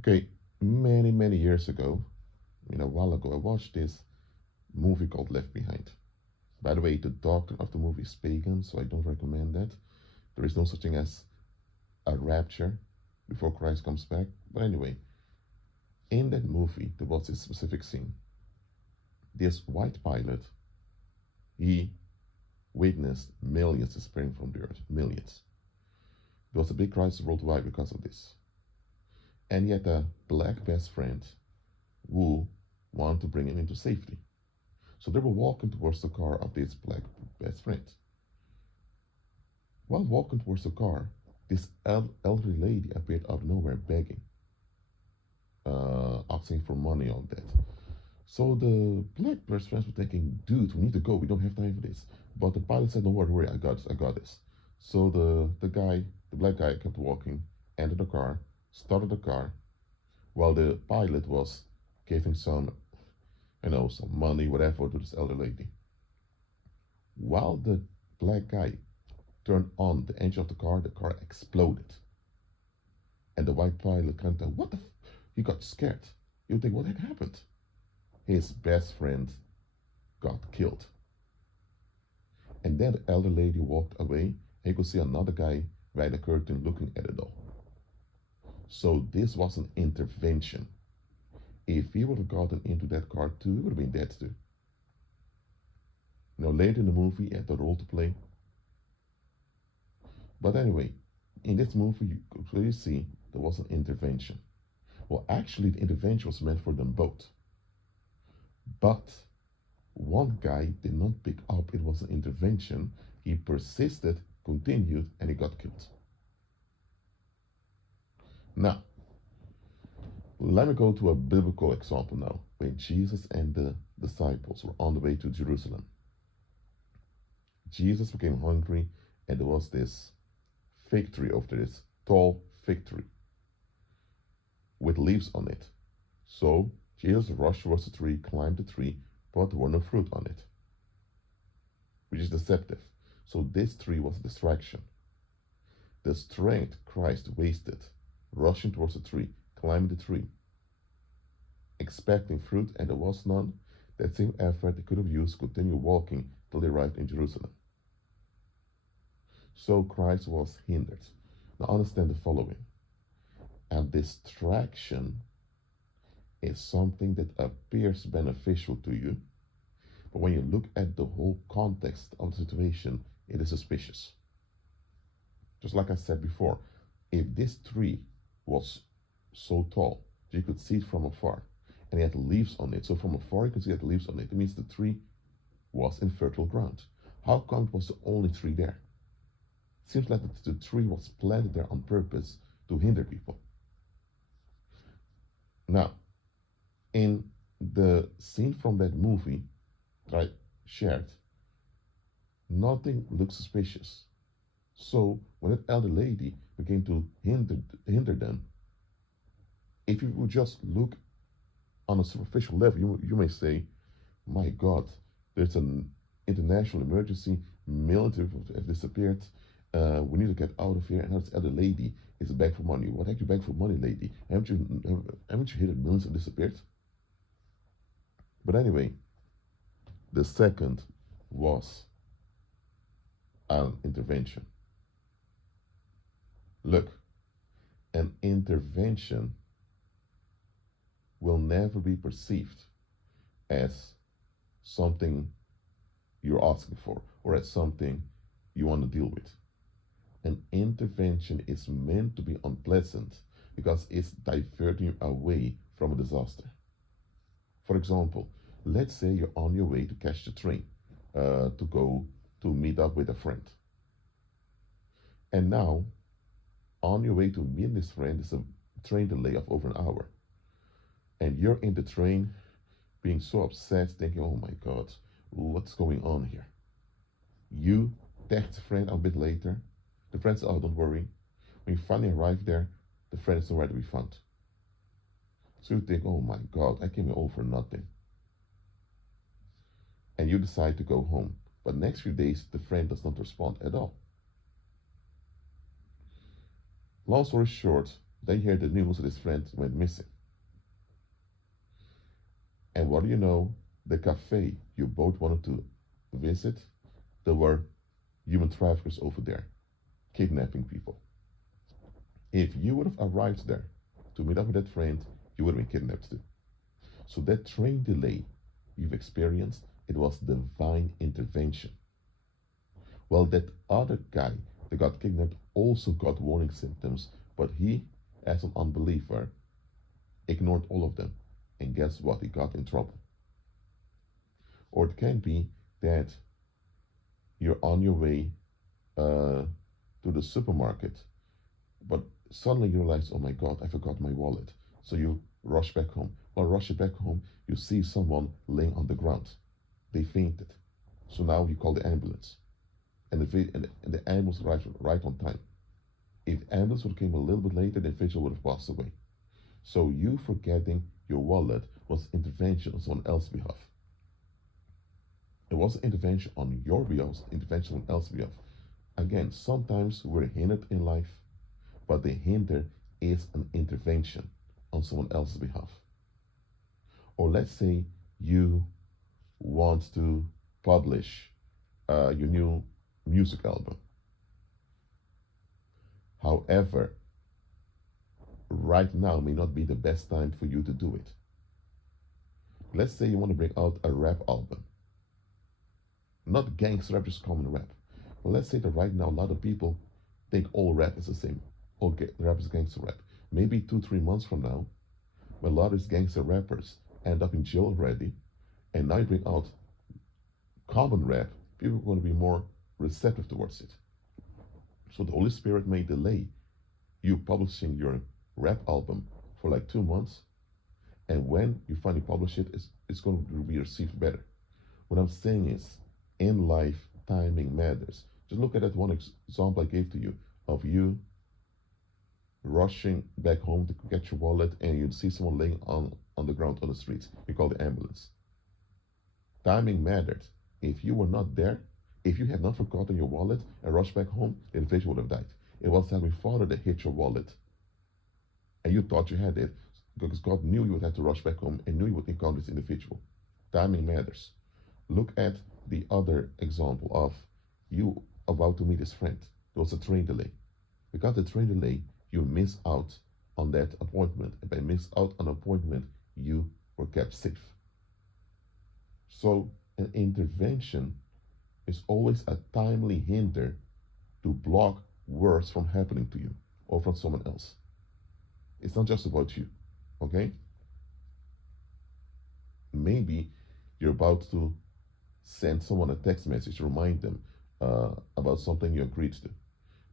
Okay, many years ago, a while ago, I watched this movie called Left Behind. By the way, the doctor of the movie is pagan, so I don't recommend that. There is no such thing as a rapture before Christ comes back. But anyway, in that movie, there was this specific scene. This white pilot, he witnessed millions disappearing from the earth. Millions. There was a big crisis worldwide because of this. And he had a black best friend who wanted to bring him into safety. So they were walking towards the car of this black best friend. While walking towards the car, this elderly lady appeared out of nowhere begging, asking for money on that. So the black best friends were thinking, dude, we need to go. We don't have time for this. But the pilot said, don't worry, I got this. So the black guy kept walking, entered the car, started the car, while the pilot was giving some money, whatever, to this elder lady. While the black guy turned on the engine of the car exploded. And the white pilot kind of, what the he got scared. You think, what had happened? His best friend got killed. And then the elder lady walked away, and you could see another guy behind the curtain looking at it all. So this was an intervention. If he would have gotten into that car too, he would have been dead too. Later in the movie, he had the role to play. But anyway, in this movie, you could clearly see there was an intervention. Well, actually, the intervention was meant for them both. But one guy did not pick up it was an intervention. He persisted, continued, and he got killed. Now, let me go to a biblical example now, when Jesus and the disciples were on the way to Jerusalem. Jesus became hungry, and there was this fig tree over there, this tall fig tree with leaves on it. So Jesus rushed towards the tree, climbed the tree, but there were no fruit on it, which is deceptive. So this tree was a distraction. The strength Christ wasted, rushing towards the tree, climbing the tree, expecting fruit, and there was none. That same effort they could have used to continue walking till they arrived in Jerusalem. So Christ was hindered. Now understand the following. A distraction is something that appears beneficial to you, but when you look at the whole context of the situation, it is suspicious. Just like I said before, if this tree was so tall, you could see it from afar, and it had leaves on it. So from afar, you could see it had leaves on it. It means the tree was in fertile ground. How come it was the only tree there? It seems like the tree was planted there on purpose to hinder people. Now, in the scene from that movie that I shared, nothing looks suspicious. So when that elder lady began to hinder them, if you would just look on a superficial level, you may say, my God, there's an international emergency, military have disappeared, we need to get out of here, and now this elder lady is back for money. What heck you back for money, lady? Haven't you hit millions and disappeared? But anyway, the second was an intervention. Look, an intervention will never be perceived as something you're asking for or as something you want to deal with. An intervention is meant to be unpleasant because it's diverting you away from a disaster. For example, let's say you're on your way to catch the train to go to meet up with a friend. And now, on your way to meet this friend is a train delay of over an hour. And you're in the train being so upset, thinking, oh my God, what's going on here? You text a friend a bit later. The friend says, oh, don't worry. When you finally arrive there, the friend is nowhere to be found. So you think, oh my God, I came here all for nothing. And you decide to go home. But next few days, the friend does not respond at all. Long story short, Then he heard the news that his friend went missing. And what do you know? The cafe you both wanted to visit, there were human traffickers over there, kidnapping people. If you would have arrived there to meet up with that friend, you would have been kidnapped too. So that train delay you've experienced, it was divine intervention. Well, that other guy that got kidnapped also got warning symptoms, but he, as an unbeliever, ignored all of them. And guess what? He got in trouble. Or it can be that you're on your way to the supermarket, but suddenly you realize, oh my God, I forgot my wallet. So you rush back home. While rushing back home, you see someone laying on the ground. They fainted. So now you call the ambulance. And the ambulance arrived right on time. If the ambulance would have came a little bit later, the individual would have passed away. So you forgetting your wallet was intervention on someone else's behalf. It wasn't intervention on your behalf, it was intervention on else's behalf. Again, sometimes we're hindered in life, but the hinder is an intervention on someone else's behalf. Or let's say you want to publish your new music album. However, right now may not be the best time for you to do it. Let's say you want to bring out a rap album. Not gangster rap, just common rap. But let's say that right now a lot of people think all rap is the same. All rap is gangster rap. Maybe 2-3 months from now, when a lot of these gangster rappers end up in jail already, and now you bring out common rap, people are going to be more receptive towards it. So the Holy Spirit may delay you publishing your rap album for like 2 months, and when you finally publish it, it's going to be received better. What I'm saying is, in life, timing matters. Just look at that one example I gave to you of you rushing back home to get your wallet, and you see someone laying on the ground on the street. You call the ambulance. Timing mattered. If you were not there, if you had not forgotten your wallet and rushed back home, the individual would have died. It was Heavenly Father that hit your wallet, and you thought you had it because God knew you would have to rush back home and knew you would encounter this individual. Timing matters. Look at the other example of you about to meet his friend. There was a train delay. Because the train delay, you miss out on that appointment. And by miss out on an appointment, you were kept safe. So an intervention is always a timely hinder to block worse from happening to you or from someone else. It's not just about you, okay? Maybe you're about to send someone a text message to remind them about something you agreed to.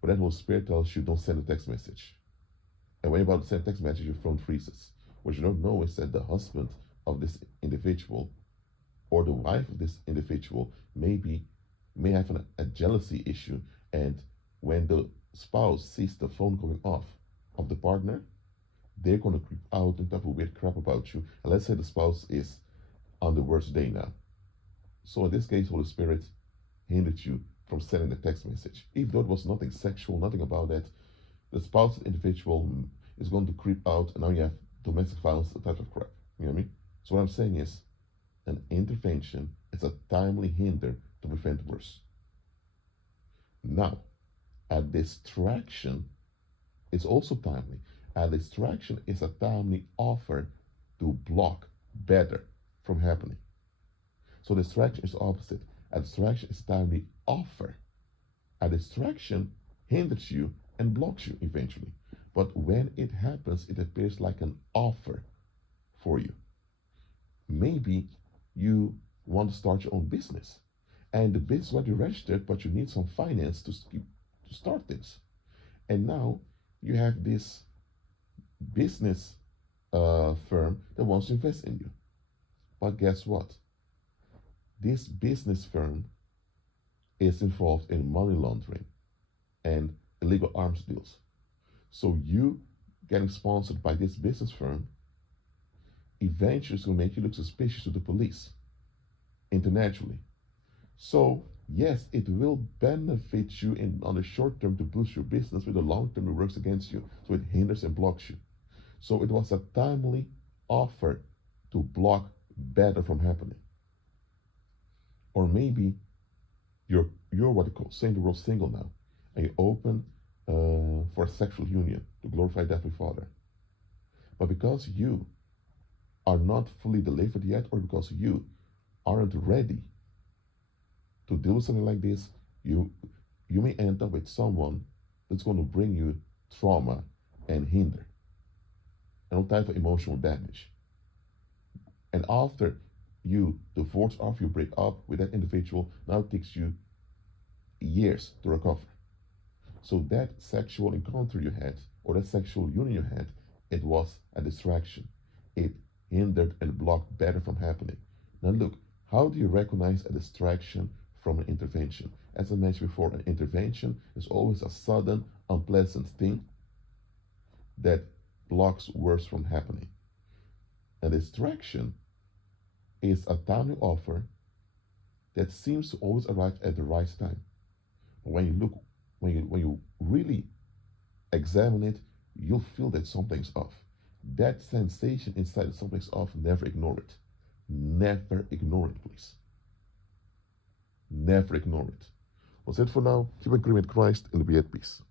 But then Holy Spirit tells you don't send a text message. And when you're about to send a text message, your phone freezes. What you don't know is that the husband of this individual or the wife of this individual may have a jealousy issue. And when the spouse sees the phone going off of the partner, they're going to creep out and talk weird crap about you. And let's say the spouse is on the worst day now. So in this case, Holy Spirit hindered you from sending the text message. Even though it was nothing sexual, nothing about that, the spouse individual is going to creep out, and now you have domestic violence, that type of crap. You know what I mean? So what I'm saying is, an intervention is a timely hinder to prevent worse. Now, a distraction is also timely. A distraction is a timely offer to block better from happening. So distraction is opposite. A distraction is a timely offer. A distraction hinders you and blocks you eventually. But when it happens, it appears like an offer for you. Maybe you want to start your own business, and the business is already registered, but you need some finance to start this. And now you have this business firm that wants to invest in you. But guess what? This business firm is involved in money laundering and illegal arms deals. So you getting sponsored by this business firm eventually is going to make you look suspicious to the police internationally. So Yes, it will benefit you on the short term to boost your business, but the long term it works against you. So it hinders and blocks you. So it was a timely offer to block better from happening. Or maybe you're what you call saying the word single now, and you open for a sexual union to glorify the Heavenly Father. But because you are not fully delivered yet, or because you aren't ready to deal with something like this, you you may end up with someone that's going to bring you trauma and hinder and all type of emotional damage. And after you divorce, after you break up with that individual, now it takes you years to recover. So that sexual encounter you had, or that sexual union you had, it was a distraction. It hindered and blocked better from happening. Now look, how do you recognize a distraction from an intervention? As I mentioned before, an intervention is always a sudden, unpleasant thing that blocks worse from happening. A distraction is a timely offer that seems to always arrive at the right time. But when you really examine it, you'll feel that something's off. That sensation inside that something's off, never ignore it. Never ignore it, please. Never ignore it. That's it for now. Keep agreeing with Christ and be at peace.